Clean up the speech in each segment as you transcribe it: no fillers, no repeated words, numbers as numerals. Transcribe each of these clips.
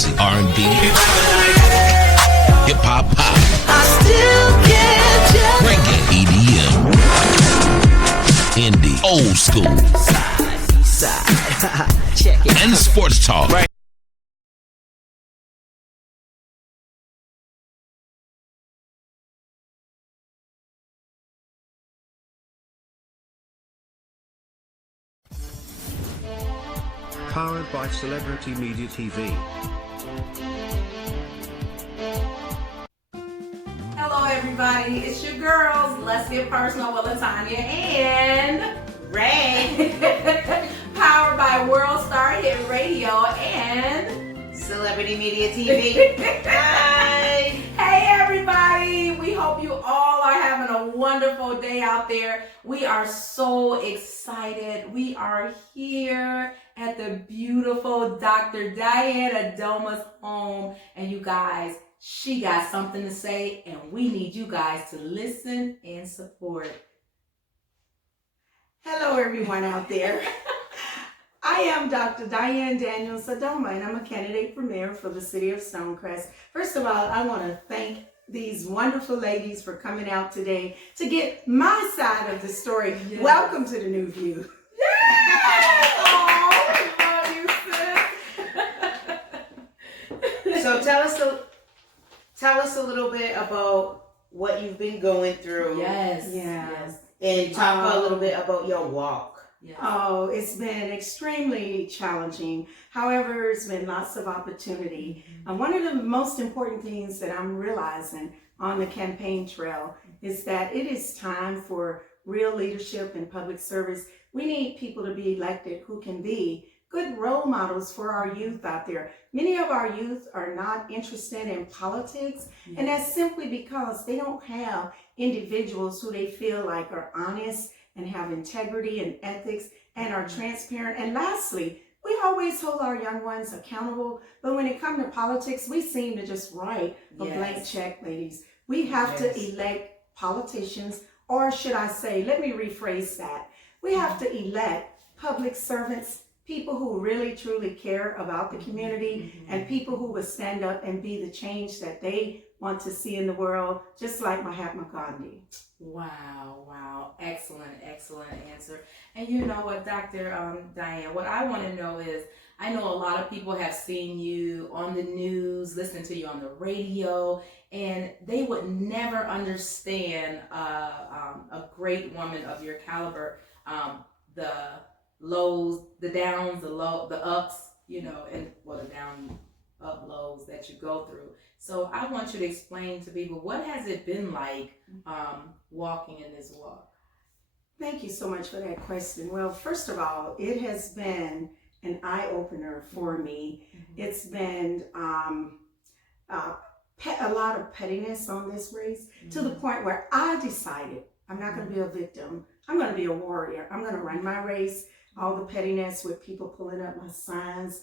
music, R&B, hip hop, pop, I still get you. reggae, EDM, indie, old school, Side. Check it. and sports talk. Right. Powered by Celebrity Media TV. Hello everybody, it's your girls. Let's get personal with Latonya and Ray. Powered by World Star Hit Radio and Celebrity Media TV. Hi. Hey everybody, we hope you all are having a wonderful day out there. We are so excited. We are here at the beautiful Dr. Diane Adoma's home, and you guys, she got something to say, and we need you guys to listen and support. Hello everyone out there. I am Dr. Diane Daniels Adoma, and I'm a candidate for mayor for the city of Stonecrest. First of all, I want to thank these wonderful ladies for coming out today to get my side of the story. Yes. Welcome to the New View. So tell us a little bit about what you've been going through. Yes. Yes. And talk a little bit about your walk. Yes. Oh, it's been extremely challenging. However, it's been lots of opportunity. One of the most important things that I'm realizing on the campaign trail is that it is time for real leadership and public service. We need people to be elected who can be good role models for our youth out there. Many of our youth are not interested in politics, and that's simply because they don't have individuals who they feel like are honest and have integrity and ethics and are transparent. And lastly, we always hold our young ones accountable, but when it comes to politics, we seem to just write a blank check, ladies. We have to elect politicians, or should I say, let me rephrase that. We have to elect public servants, people who really truly care about the community, and people who will stand up and be the change that they want to see in the world, just like Mahatma Gandhi. Wow. Excellent answer. And you know what, Dr. Diane, what I want to know is, I know a lot of people have seen you on the news, listened to you on the radio, and they would never understand a great woman of your caliber, the lows, the downs, the ups, you know, and the down, up, lows that you go through. So I want you to explain to people, what has it been like walking in this walk? Thank you so much for that question. Well, first of all, it has been an eye-opener for me. It's been a lot of pettiness on this race, to the point where I decided I'm not going to be a victim. I'm going to be a warrior. I'm going to run my race. All the pettiness with people pulling up my signs,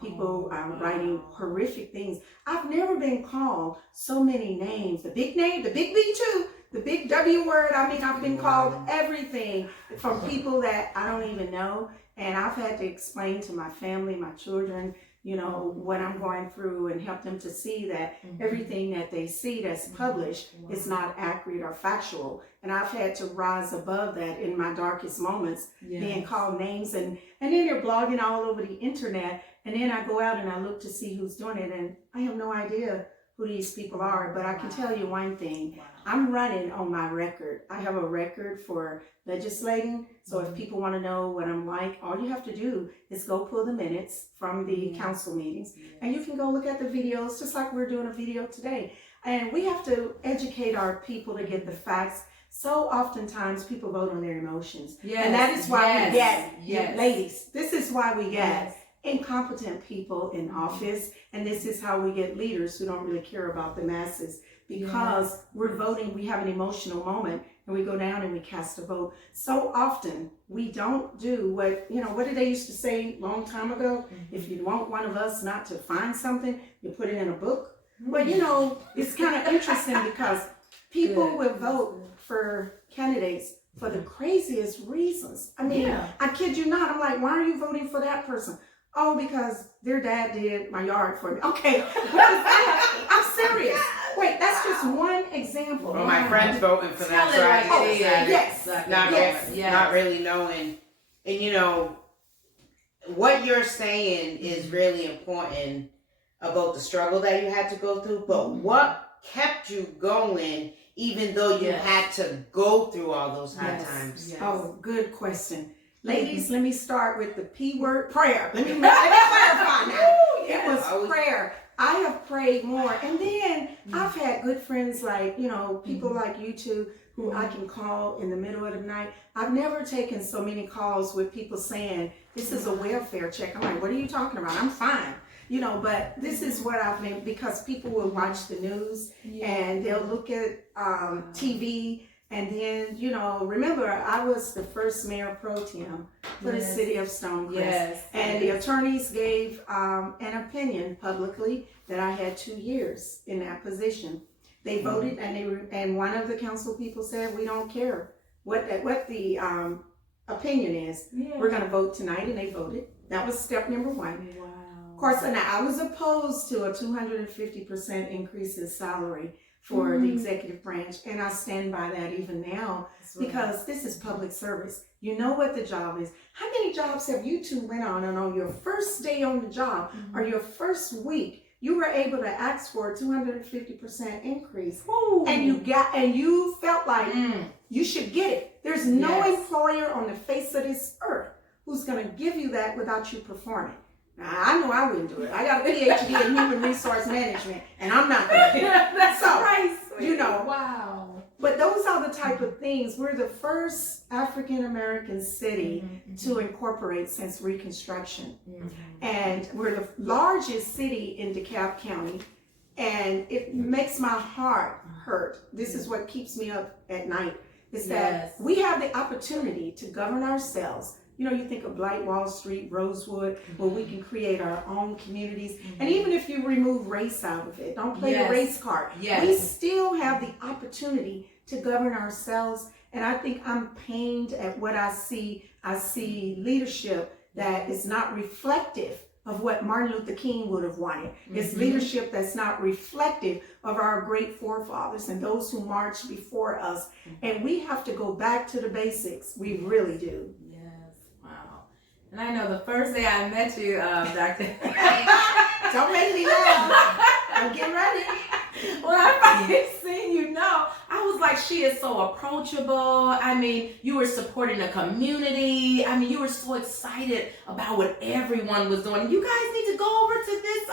people writing horrific things. I've never been called so many names. The big name, the big B too, the big W word. I mean, I've been called everything from people that I don't even know. And I've had to explain to my family, my children, you know, what I'm going through, and help them to see that everything that they see that's published is not accurate or factual. And I've had to rise above that in my darkest moments, being called names. And then you're blogging all over the internet. And then I go out and I look to see who's doing it. And I have no idea who these people are. But I can tell you one thing. I'm running on my record. I have a record for legislating. So if people want to know what I'm like, all you have to do is go pull the minutes from the council meetings. And you can go look at the videos, just like we're doing a video today. And we have to educate our people to get the facts. So oftentimes people vote on their emotions. And that is why we get, ladies, this is why we get incompetent people in office. And this is how we get leaders who don't really care about the masses. Because we're voting, we have an emotional moment, and we go down and we cast a vote. So often we don't do what did they used to say a long time ago? If you want one of us not to find something, you put it in a book. Well, you know, it's kind of interesting because people will vote for candidates for the craziest reasons. I mean, I kid you not. I'm like, why are you voting for that person? Oh, because their dad did my yard for me. Okay, I'm serious. Wait, that's just one example. Well, my friend's voting for that, Tell so it I like just it is. decided Yes. not really knowing. And you know, what you're saying is really important about the struggle that you had to go through, but what kept you going even though you had to go through all those hard times? Yes. Oh, good question. Ladies, let me start with the P word, prayer. Let me clarify now. It was prayer. I have prayed more. And then I've had good friends like, you know, people like you two who I can call in the middle of the night. I've never taken so many calls with people saying, this is a welfare check. I'm like, what are you talking about? I'm fine. You know, but this is what I've been, because people will watch the news and they'll look at TV. And then, you know, remember, I was the first mayor pro tem for the city of Stonecrest. Yes. And the attorneys gave an opinion publicly that I had 2 years in that position. They voted, and one of the council people said, we don't care what the opinion is. Yeah. We're going to vote tonight, and they voted. That was step number one. Wow. Of course, and I was opposed to a 250% increase in salary for the executive branch, and I stand by that even now, because this is public service. You know what the job is. How many jobs have you two went on, and on your first day on the job or your first week, you were able to ask for a 250% increase, and you felt like you should get it. There's no employer on the face of this earth who's going to give you that without you performing. Now, I know I wouldn't do it. I got a PhD in human resource management, and I'm not going to do it. That's so, right. You know. Wow. But those are the type of things. We're the first African-American city to incorporate since Reconstruction. And we're the largest city in DeKalb County. And it makes my heart hurt. This is what keeps me up at night, is that we have the opportunity to govern ourselves. You know, you think of Blight Wall Street, Rosewood, where we can create our own communities. And even if you remove race out of it, don't play the race card. We still have the opportunity to govern ourselves. And I think I'm pained at what I see. I see leadership that is not reflective of what Martin Luther King would have wanted. It's leadership that's not reflective of our great forefathers and those who marched before us. And we have to go back to the basics. We really do. And I know the first day I met you, Dr. Don't make me laugh. I'm getting ready. When I first seen you, I was like, she is so approachable. I mean, you were supporting the community. I mean, you were so excited about what everyone was doing. You guys need to go over to this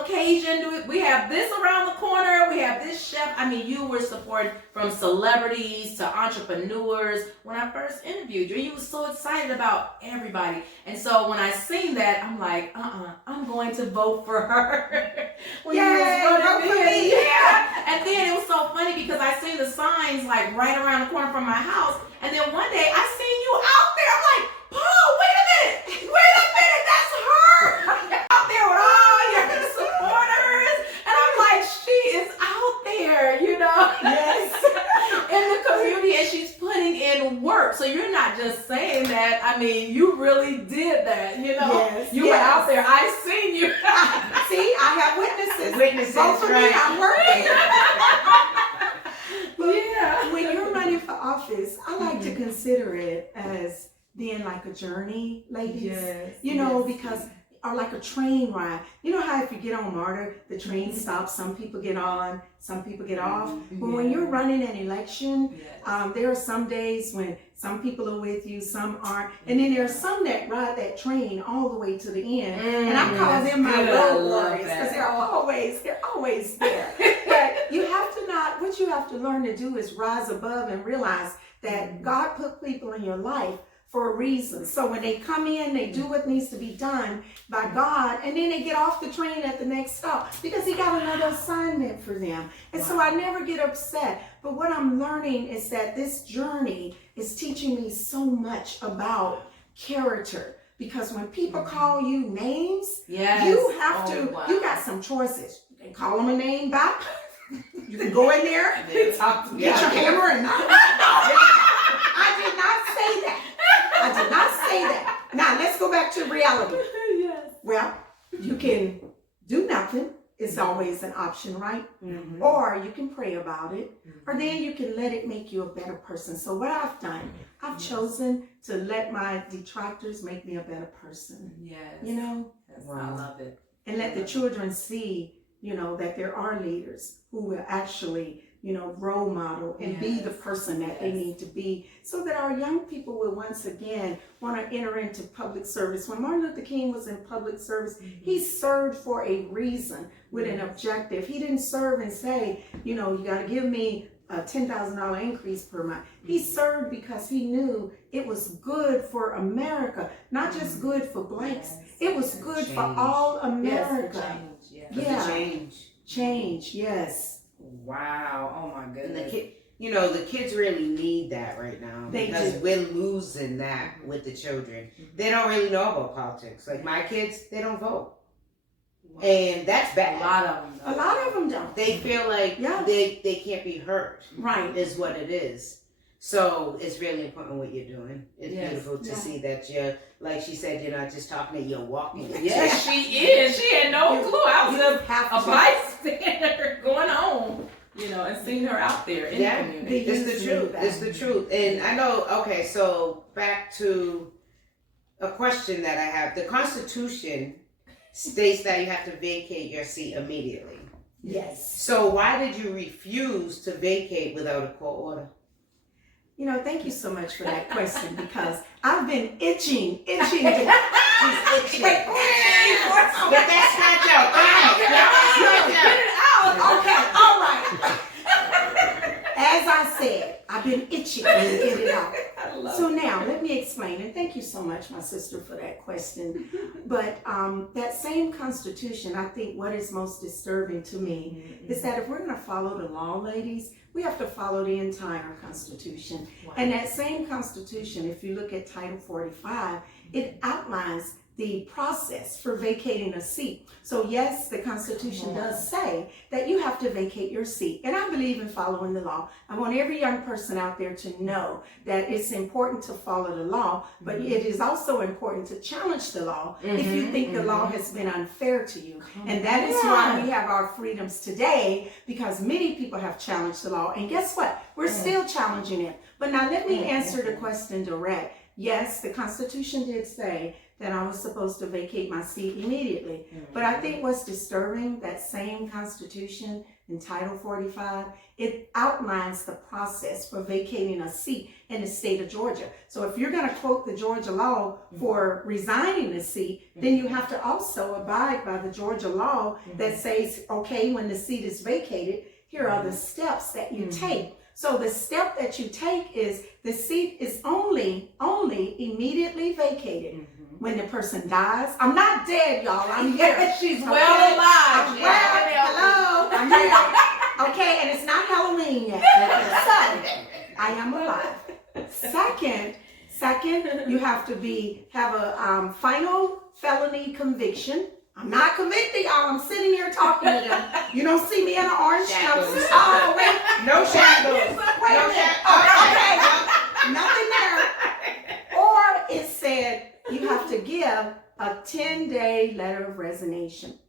occasion. We have this around the corner. We have this chef. I mean, you were supported from celebrities to entrepreneurs. When I first interviewed you, you were so excited about everybody. And so when I seen that, I'm like, I'm going to vote for her. When you was voting for me. Yeah. And then it was so funny because I seen the signs like right around the corner from my house. And then one day I seen you out there. I'm like, Paul, wait a minute, that's her. Out there with all your supporters. And I'm like, she is out there, you know? Yes. In the community, and she's putting in work. So you're not just saying that. I mean, you really did that, you know? Yes, you were out there. I seen you. See, I have witnesses. Vote for me, I'm working. When you're running for office, I like to consider it as being like a journey, ladies. You know, because, or like a train ride. You know how if you get on MARTA, the train stops, some people get on, some people get off. But when you're running an election, there are some days when some people are with you, some aren't. And then there are some that ride that train all the way to the end. And I call them my road warriors because they're always there. But you have to what you have to learn to do is rise above and realize that God put people in your life for a reason. So when they come in, they do what needs to be done by God, and then they get off the train at the next stop because he got another assignment for them. And so I never get upset. But what I'm learning is that this journey is teaching me so much about character. Because when people call you names, you have you got some choices. You can call them a name back. You can go in there, get your hammer and knock. I did not say that. Now let's go back to reality. Well, you can do nothing. It's always an option, right? Or you can pray about it, or then you can let it make you a better person. So what I've done, I've chosen to let my detractors make me a better person. Yes. You know? Yes, I love it. And let the children see, you know, that there are leaders who will actually, you know, role model and be the person that they need to be, so that our young people will once again want to enter into public service. When Martin Luther King was in public service, he served for a reason with an objective. He didn't serve and say, you know, you got to give me a $10,000 increase per month. He served because he knew it was good for America, not just good for blacks. It was good for all America. Change, yes. Wow. Oh my goodness. And the kids really need that right now, because we're losing that with the children. They don't really know about politics. Like my kids, they don't vote. And that's bad. A lot of them don't. They feel like they can't be heard. Right. Is what it is. So it's really important what you're doing. It's beautiful to see that you're, like she said, you're not just talking it, you're walking it. Yes, she is. She had no clue. I was just a bystander going on, you know, and seeing her out there in the community. It's the truth. It's the truth. And I know, okay, so back to a question that I have. The Constitution states that you have to vacate your seat immediately. Yes. So why did you refuse to vacate without a court order? You know, thank you so much for that question, because I've been itching to... She's itching. But that's not your Get it out. Okay, all right. As I said, I've been itching to get it out. So now, let me explain, and thank you so much, my sister, for that question. But that same Constitution, I think what is most disturbing to me is that if we're going to follow the law, ladies, we have to follow the entire Constitution. Wow. And that same Constitution, if you look at Title 45, it outlines the process for vacating a seat. So yes, the Constitution does say that you have to vacate your seat. And I believe in following the law. I want every young person out there to know that it's important to follow the law, but it is also important to challenge the law if you think the law has been unfair to you. And that is why we have our freedoms today, because many people have challenged the law. And guess what? We're still challenging it. But now let me answer the question direct. Yes, the Constitution did say that I was supposed to vacate my seat immediately. But I think what's disturbing, that same Constitution in Title 45, it outlines the process for vacating a seat in the state of Georgia. So if you're going to quote the Georgia law for resigning the seat, then you have to also abide by the Georgia law that says, okay, when the seat is vacated, here are the steps that you take. So the step that you take is the seat is only immediately vacated when the person dies. I'm not dead, y'all. I'm here. She's well alive. Hello. I'm here. Okay, and it's not Halloween yet. So I am alive. Second, you have to have a final felony conviction. I'm not convicted, y'all. I'm sitting here talking to them. You don't see me in an orange jumpsuit. Oh, wait. No shackles. Wait a minute. Okay. Nothing there. Or it said you have to give a 10-day letter of resignation.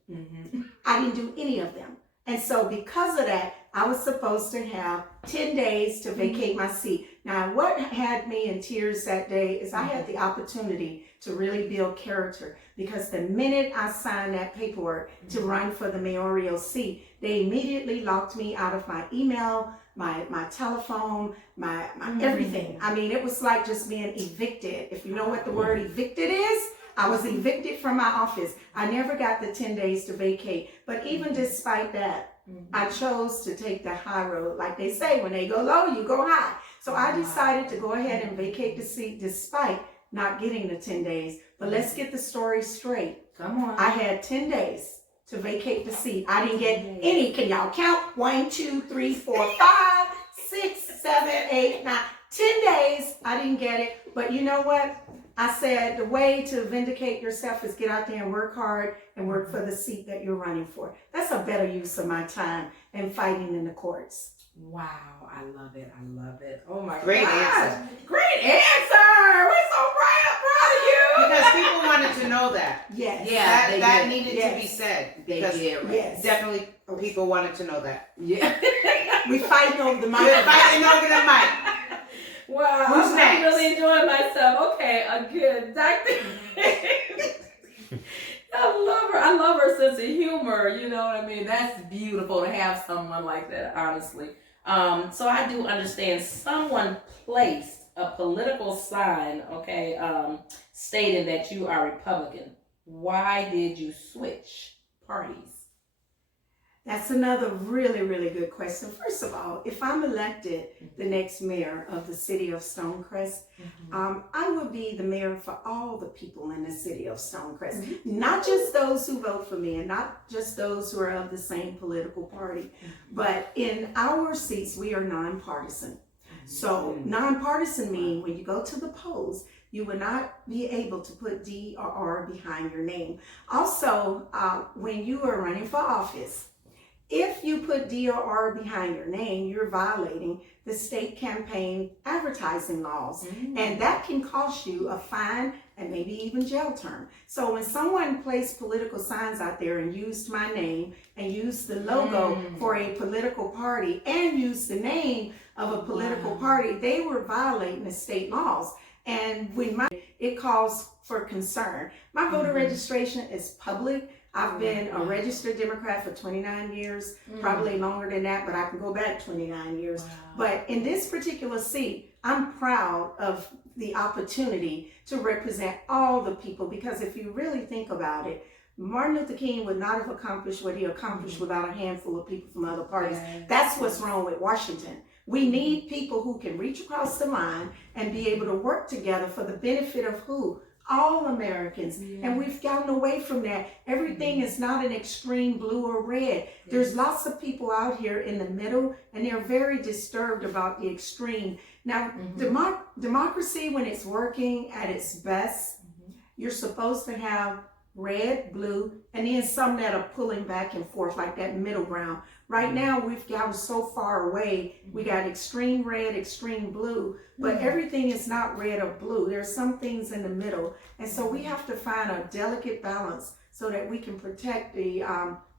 I didn't do any of them. And so because of that, I was supposed to have 10 days to vacate my seat. Now, what had me in tears that day is I had the opportunity to really build character, because the minute I signed that paperwork to run for the mayoral seat, they immediately locked me out of my email, my telephone, my everything. I mean, it was like just being evicted. If you know what the word evicted is, I was evicted from my office. I never got the 10 days to vacate. But even despite that, I chose to take the high road. Like they say, when they go low, you go high. So I decided to go ahead and vacate the seat despite not getting the 10 days. But let's get the story straight. Come on. I had 10 days to vacate the seat. I didn't get any. Can y'all count? 1, 2, 3, 4, 5, 6, 7, 8, 9. 10 days, I didn't get it. But you know what? I said the way to vindicate yourself is get out there and work hard and work for the seat that you're running for. That's a better use of my time than fighting in the courts. Wow, I love it. I love it. Oh my Great gosh. answer. Great answer. We're so proud of you. Because people wanted to know that. Yes. Yeah, they that did. needed Yes. to be said. They Because did, right? Yes. definitely people wanted to know that. Yeah. We fighting over the We're microphone. fighting over the mic. Wow. Who's I'm next? really enjoying myself. Okay, again, Dr. I love her sense of humor. You know what I mean? That's beautiful to have someone like that, honestly. So I do understand someone placed a political sign, okay, stating that you are Republican. Why did you switch parties? That's another really, really good question. First of all, if I'm elected the next mayor of the city of Stonecrest, I will be the mayor for all the people in the city of Stonecrest. Not just those who vote for me and not just those who are of the same political party, but in our seats, we are nonpartisan. So nonpartisan means when you go to the polls, you will not be able to put D or R behind your name. Also, when you are running for office, if you put D or R behind your name, you're violating the state campaign advertising laws. And that can cost you a fine and maybe even jail term. So when someone placed political signs out there and used my name and used the logo for a political party and used the name of a political party, they were violating the state laws. And when it calls for concern. My voter registration is public. I've been a registered Democrat for 29 years, probably longer than that, but I can go back 29 years. But in this particular seat, I'm proud of the opportunity to represent all the people, because if you really think about it, Martin Luther King would not have accomplished what he accomplished without a handful of people from other parties. That's what's wrong with Washington. We need people who can reach across the line and be able to work together for the benefit of who? All Americans. And we've gotten away from that. Everything is not an extreme blue or red. There's lots of people out here in the middle, and they're very disturbed about the extreme. Now, democracy, when it's working at its best, you're supposed to have red, blue, and then some that are pulling back and forth, like that middle ground. Right now, we've gotten so far away. We got extreme red, extreme blue, but everything is not red or blue. There's some things in the middle. And so we have to find a delicate balance so that we can protect the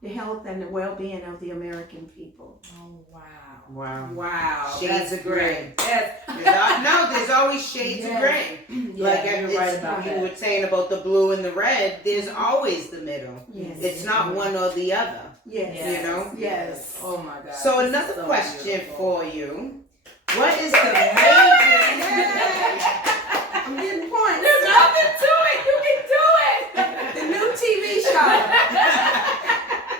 health and the well-being of the American people. Oh, wow. Wow. Wow. Shades That's of gray. Yes. There's always shades of gray. Like you're right about you that. were saying about the blue and the red, there's always the middle. Yes. It's not one or the other. Yes. You know? Yes. Oh my God. So This is another so question beautiful. for you. What is the major... I'm getting points. There's nothing to it. You can do it. The new TV show.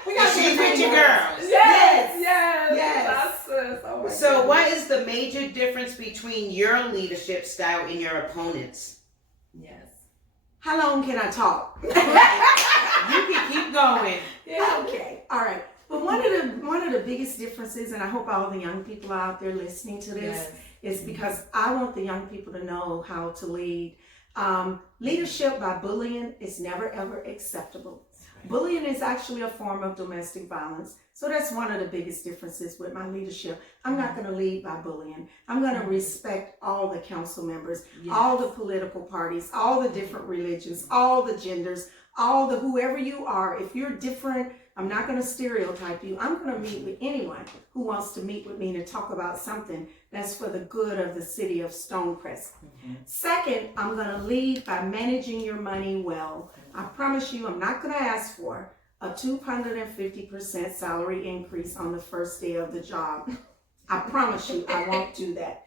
We got She's some with your good ones. girls. Yes. Yes. Oh my So goodness. what is the major difference between your leadership style and your opponent's? Yes. How long can I talk? You can keep going. Yeah. Okay. All right. But one of the biggest differences, and I hope all the young people out there listening to this, is because I want the young people to know how to lead. Leadership by bullying is never ever acceptable. Bullying is actually a form of domestic violence. So that's one of the biggest differences with my leadership. I'm not going to lead by bullying. I'm going to respect all the council members, all the political parties, all the different religions, all the genders, all the whoever you are. If you're different, I'm not going to stereotype you. I'm going to meet with anyone who wants to meet with me to talk about something that's for the good of the city of Stonecrest. Second, I'm going to lead by managing your money well. I promise you, I'm not going to ask for a 250% salary increase on the first day of the job. I promise you, I won't do that.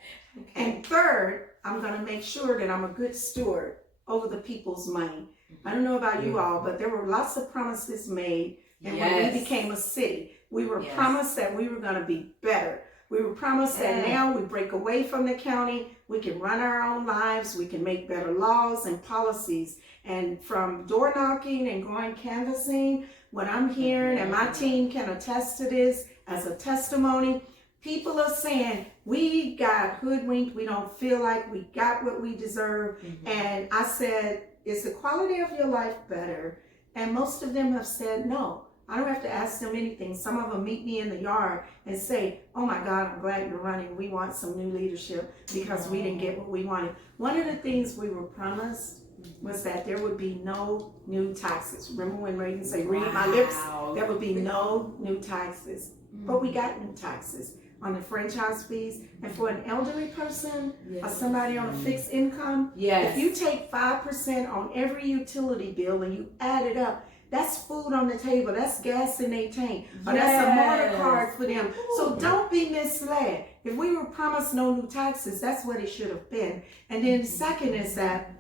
And third, I'm going to make sure that I'm a good steward over the people's money. I don't know about you all, but there were lots of promises made. And when we became a city, we were promised that we were going to be better. We were promised that now we break away from the county, we can run our own lives, we can make better laws and policies. And from door knocking and going canvassing, what I'm hearing, and my team can attest to this as a testimony, people are saying, we got hoodwinked, we don't feel like we got what we deserve. And I said, is the quality of your life better? And most of them have said no. I don't have to ask them anything. Some of them meet me in the yard and say, oh my God, I'm glad you're running. We want some new leadership because we didn't get what we wanted. One of the things we were promised was that there would be no new taxes. Remember when Reagan said, read my lips? There would be no new taxes. But we got new taxes on the franchise fees. And for an elderly person or somebody on a fixed income, if you take 5% on every utility bill and you add it up, that's food on the table, that's gas in their tank, or that's a motor card for them. So don't be misled. If we were promised no new taxes, that's what it should have been. And then the second is that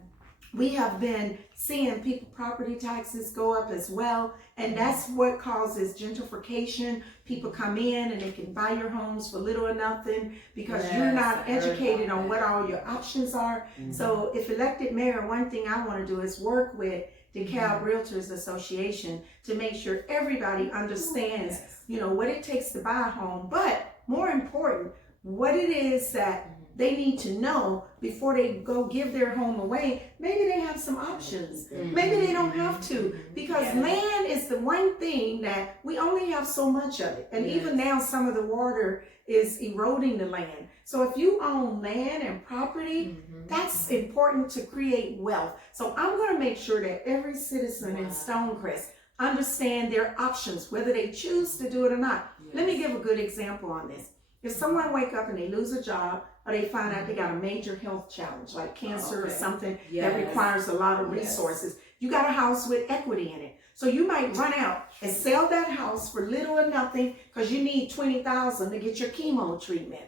we have been seeing people property taxes go up as well, and that's what causes gentrification. People come in and they can buy your homes for little or nothing because you're not educated on what all your options are. So if elected mayor, one thing I want to do is work with the DeKalb Realtors Association to make sure everybody understands, you know, what it takes to buy a home, but more important, what it is that they need to know before they go give their home away. Maybe they have some options. Maybe they don't have to, because land is the one thing that we only have so much of it. And even now, some of the water is eroding the land. So if you own land and property, that's important to create wealth. So I'm going to make sure that every citizen in Stonecrest understand their options, whether they choose to do it or not. Let me give a good example on this. If someone wake up and they lose a job, or they find out they got a major health challenge like cancer or something that requires a lot of resources, you got a house with equity in it. So you might run out and sell that house for little or nothing because you need $20,000 to get your chemo treatment.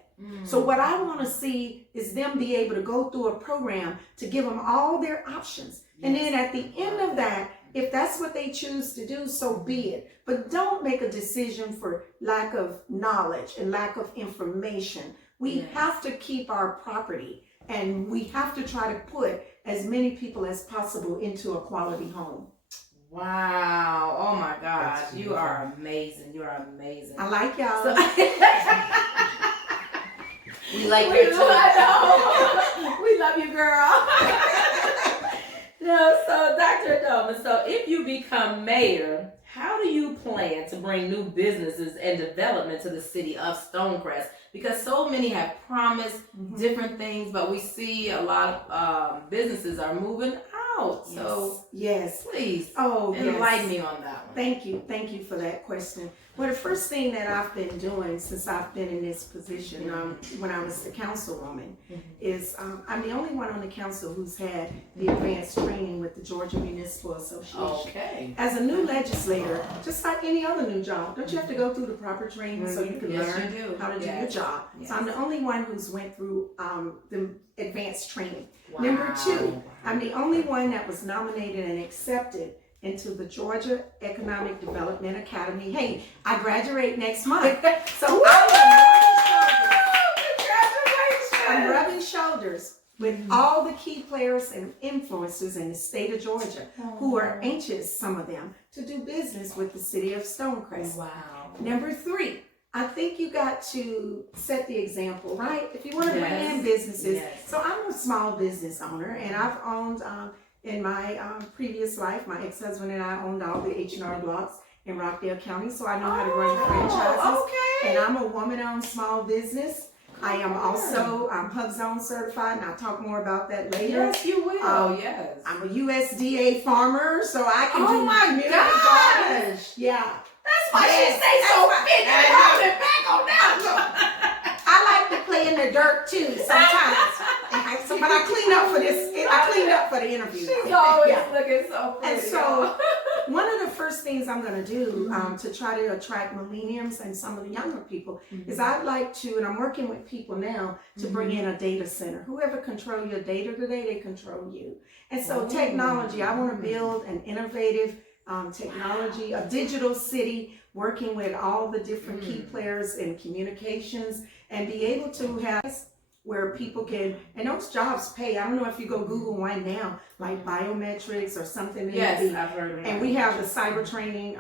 So what I want to see is them be able to go through a program to give them all their options. And then at the end of that, if that's what they choose to do, so be it. But don't make a decision for lack of knowledge and lack of information. We have to keep our property, and we have to try to put as many people as possible into a quality home. Wow. Oh my gosh. You are amazing. You are amazing. I like y'all. We like you too. We love you, girl. No, so Dr. Adoma, so if you become mayor, how do you plan to bring new businesses and development to the city of Stonecrest? Because so many have promised different things, but we see a lot of businesses are moving out. So please enlighten me on that one. Thank you for that question. Well, the first thing that I've been doing since I've been in this position, when I was the councilwoman, is I'm the only one on the council who's had the advanced training with the Georgia Municipal Association. Okay. As a new legislator, just like any other new job, don't you have to go through the proper training so you can learn how to do your job? So I'm the only one who's went through the advanced training. Wow. Number two, I'm the only one that was nominated and accepted into the Georgia Economic Development Academy. Hey, I graduate next month. So I'm rubbing shoulders with all the key players and influencers in the state of Georgia who are anxious, some of them, to do business with the city of Stonecrest. Wow. Number three, I think you got to set the example, right? If you want to bring in businesses. So I'm a small business owner, and I've owned, in my previous life, my ex-husband and I owned all the H&R blocks in Rockdale County, so I know how to run franchises. And I'm a woman-owned small business. I am also Hub Zone certified, and I'll talk more about that later. Yes, you will. I'm a USDA farmer, so I can do my gosh. Yeah. That's why she stays so fit and coming back on that. I like to play in the dirt too sometimes. But I clean up for this. I cleaned up for the interview. She's always looking so pretty. And so one of the first things I'm going to do to try to attract millennials and some of the younger people is I'd like to, and I'm working with people now, to bring in a data center. Whoever control your data today, they control you. And so technology, I want to build an innovative technology, a digital city, working with all the different key players in communications, and be able to have where people can, and those jobs pay. I don't know if you go Google one now, like biometrics or something. Yes, I've heard of that. And we have the cyber training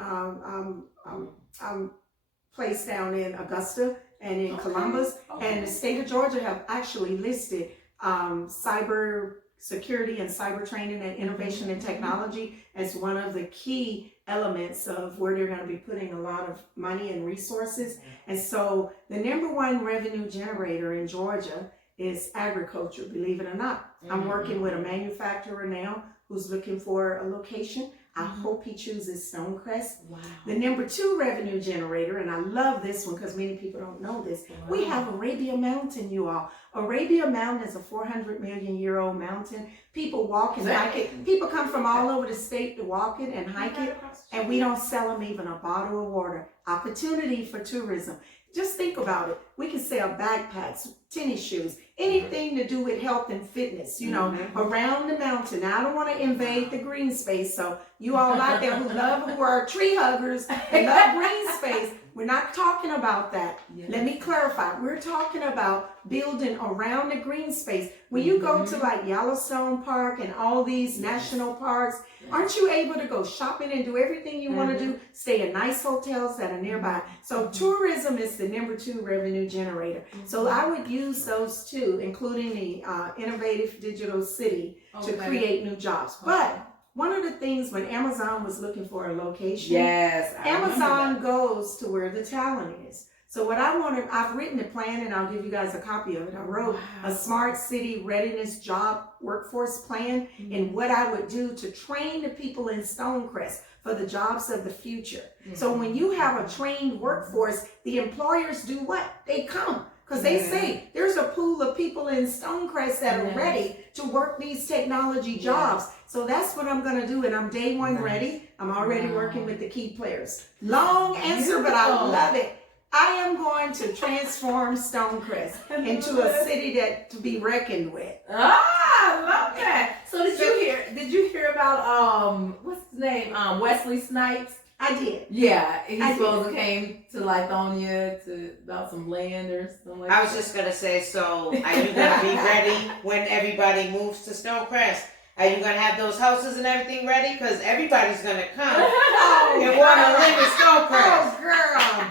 place down in Augusta and in Columbus. And the state of Georgia have actually listed cyber security and cyber training and innovation and technology as one of the key elements of where they're going to be putting a lot of money and resources. And so the number one revenue generator in Georgia is agriculture, believe it or not. I'm working with a manufacturer now who's looking for a location. I hope he chooses Stonecrest. Wow. The number two revenue generator, and I love this one because many people don't know this, we have Arabia Mountain, you all. Arabia Mountain is a 400 million year old mountain. People walk and hike it. People come from all over the state to walk it and hike it, and we don't sell them even a bottle of water. Opportunity for tourism. Just think about it. We can sell backpacks, tennis shoes, anything to do with health and fitness, you know, around the mountain. Now, I don't want to invade the green space, so you all out there who are tree huggers and love green space, we're not talking about that. Yes. Let me clarify. We're talking about building around the green space. When you go to like Yellowstone Park and all these national parks, aren't you able to go shopping and do everything you want to do? Stay in nice hotels that are nearby. So tourism is the number two revenue generator. So I would use those two, including the innovative digital city, to create new jobs. But one of the things when Amazon was looking for a location, Amazon goes to where the talent is. So what I want to, I've written a plan and I'll give you guys a copy of it. I wrote a smart city readiness job workforce plan and what I would do to train the people in Stonecrest for the jobs of the future. So when you have a trained workforce, the employers do what? They come. Because they say there's a pool of people in Stonecrest that are ready to work these technology jobs. So that's what I'm going to do. And I'm day one ready. I'm already working with the key players. Long answer, but I love it. I am going to transform Stonecrest into a city that to be reckoned with. Ah, I love that. So did you hear about what's his name? Wesley Snipes? I did. Yeah, he supposed to came to Latonya to about some land or something like that. I was just gonna say, so are you gonna be ready when everybody moves to Stonecrest? Are you gonna have those houses and everything ready? Because everybody's gonna come and want to live in Stonecrest. Oh, girl.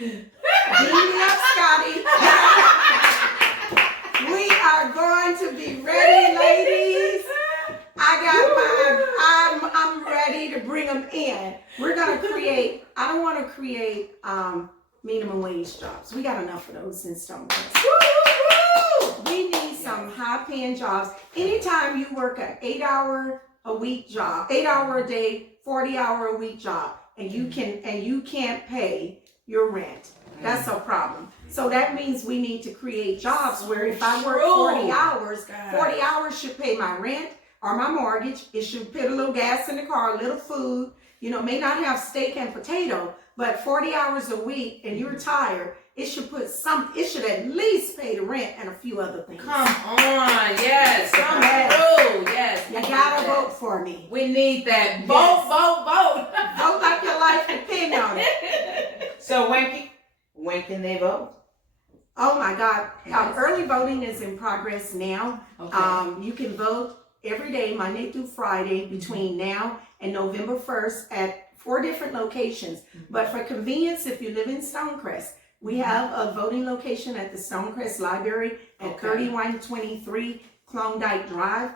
Beam me up, Scotty. We are going to be ready, ladies. I'm ready to bring them in. We're going to create, I don't want to create minimum wage jobs. We got enough of those in Stonecrest. We need some high paying jobs. Anytime you work an 8 hour a week job, 8 hour a day, 40 hour a week job, and you can't pay your rent, that's a problem. So that means we need to create jobs where if I work 40 hours, 40 hours should pay my rent or my mortgage. It should put a little gas in the car, a little food, you know, may not have steak and potato, but 40 hours a week and you're tired, it should put it should at least pay the rent and a few other things. Come on, yes, come through, yes. You gotta vote for me. We need that. Yes. Vote. Vote like your life depends on it. So when can they vote? Oh my God. Early voting is in progress now. Okay. You can vote every day, Monday through Friday, between now and November 1st at 4 different locations. But for convenience, if you live in Stonecrest, we have a voting location at the Stonecrest Library at 3123 Klondike Drive.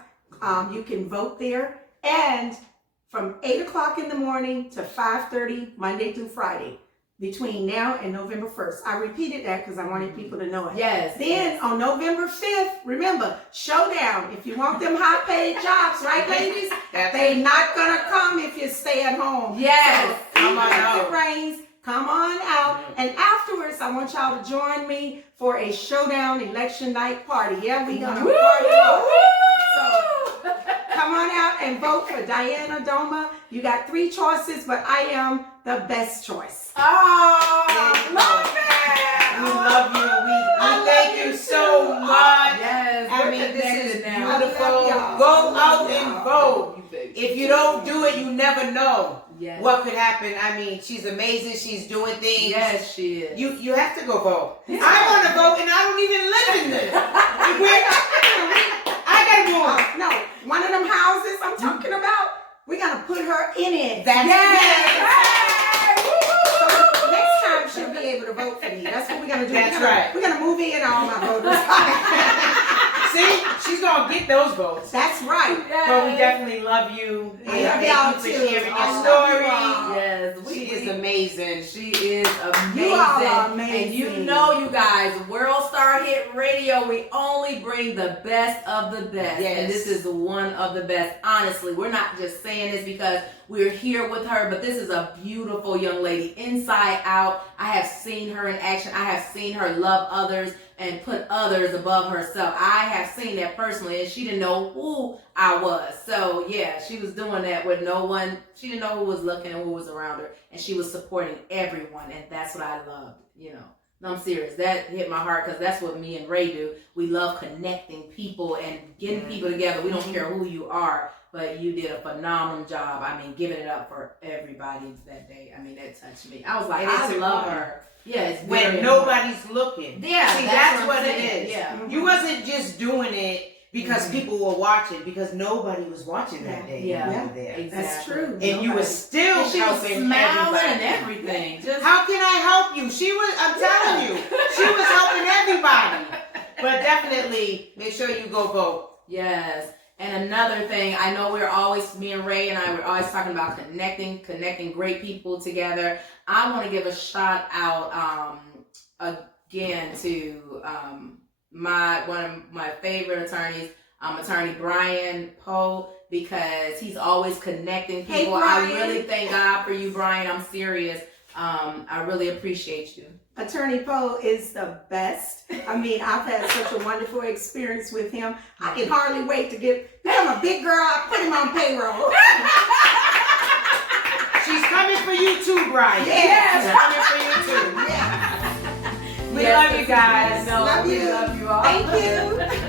You can vote there. And from 8 o'clock in the morning to 5:30, Monday through Friday, between now and November 1st. I repeated that because I wanted people to know it. Yes. Then on November 5th, remember, showdown. If you want them high paid jobs, right, ladies? They not going to come if you stay at home. Yes. So, even if it rains, come on out. And afterwards, I want y'all to join me for a showdown election night party. Yeah, we going to party. So come on out and vote for Diane Adoma. You got 3 choices, but I am the best choice. Oh, love it. We love you. We thank you so much. Yes. I mean, this is now. beautiful. Go out and vote. If you don't do it, you never know what could happen. I mean, she's amazing. She's doing things. Yes, she is. You have to go vote. I want to vote, and I don't even live in there. I gotta go. No, one of them houses I'm talking about, we're gonna put her in it. That's So next time she'll be able to vote for me. That's what we're gonna do. That's right. We're gonna move in all my voters. See, she's gonna get those votes. That's right. But we definitely love you. I And love thank y'all you for too. sharing your I love you story. all. Yes, She is amazing. She is amazing. You all are amazing. And you know, you guys, World Star Hit Radio, we only bring the best of the best. Yes. And this is one of the best. Honestly, we're not just saying this because we're here with her, but this is a beautiful young lady inside out. I have seen her in action. I have seen her love others and put others above herself. I have seen that personally, and she didn't know who I was. So yeah, she was doing that with no one. She didn't know who was looking and who was around her, and she was supporting everyone, and that's what I loved, you know. No, I'm serious. That hit my heart because that's what me and Ray do. We love connecting people and getting people together. We don't care who you are, but you did a phenomenal job. I mean, giving it up for everybody that day. I mean, that touched me. I was like, And it's I love important. her. Yeah, it's When very nobody's looking. Yeah, See, that's that's what I'm what it saying. is. Yeah. You wasn't just doing it because people were watching, because nobody was watching that day. Yeah. You were there. Exactly. That's true. And you were still And she was helping smiling everybody. and everything. Just How can I help you? She was, I'm telling you, she was helping everybody. But definitely make sure you go vote. yes. And another thing, I know me and Ray and I were always talking about connecting great people together. I want to give a shout out again to one of my favorite attorneys, Attorney Brian Poe, because he's always connecting people. Hey, I Brian. really thank God for you, Brian. I'm serious. I really appreciate you. Attorney Poe is the best. I mean, I've had such a wonderful experience with him. I can hardly wait to become a big girl. I put him on payroll. She's coming for you too, Brian. Yes. She's coming for you too. Yeah. We love you guys. No, Love we you. love you all. Thank you.